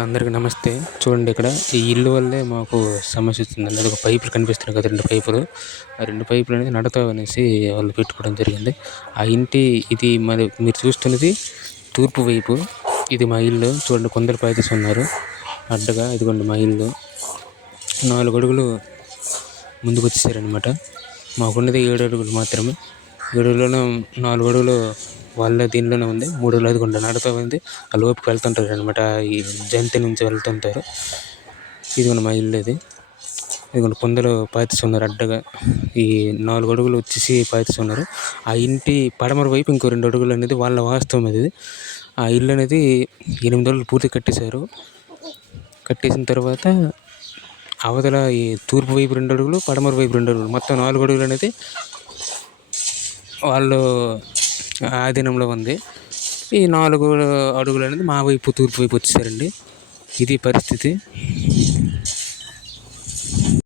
అందరికి నమస్తే. చూడండి, ఇక్కడ ఈ ఇల్లు వల్లే మాకు సమస్య వచ్చిందండి. అదొక పైపులు కనిపిస్తున్నాయి కదా, 2 పైపులు. ఆ 2 పైపులు అనేది నడతావనేసి వాళ్ళు పెట్టుకోవడం జరిగింది. ఆ ఇంటి ఇది మరి మీరు చూస్తున్నది తూర్పు వైపు. ఇది మా ఇల్లు. చూడండి, కొందరు పాతేస్తున్నారు అడ్డగా. ఇదిగోండి మా ఇల్లు. 4 అడుగులు ముందుకు వచ్చేసారనమాట. మాకున్నది 7 అడుగులు మాత్రమే. 7 అడుగులోనే 4 అడుగులు వాళ్ళ దీనిలోనే ఉంది. 3 అడుగులు అదిగోండి నడతా ఉంది. ఆ లోపుకి వెళ్తుంటారు అనమాట. ఈ జంతి నుంచి వెళ్తుంటారు. ఇదిగోండి మా ఇల్లు ఇది. ఇదిగోండి కొందరు పాతిస్తున్నారు అడ్డగా. ఈ 4 అడుగులు వచ్చేసి పాతిస్తున్నారు. ఆ ఇంటి పడమర వైపు ఇంకో 2 అడుగులు అనేది వాళ్ళ వాస్తవం అది. ఆ ఇల్లు అనేది 8 అడుగులు పూర్తి కట్టేశారు. కట్టేసిన తర్వాత అవతల ఈ తూర్పు వైపు 2 అడుగులు, పడమర వైపు 2 అడుగులు, మొత్తం 4 అడుగులు అనేది వాళ్ళు ఆధీనంలో ఉంది. ఈ 4 అడుగులు అనేది మా వైపు తూర్పు వైపు వచ్చేసారండి. ఇది పరిస్థితి.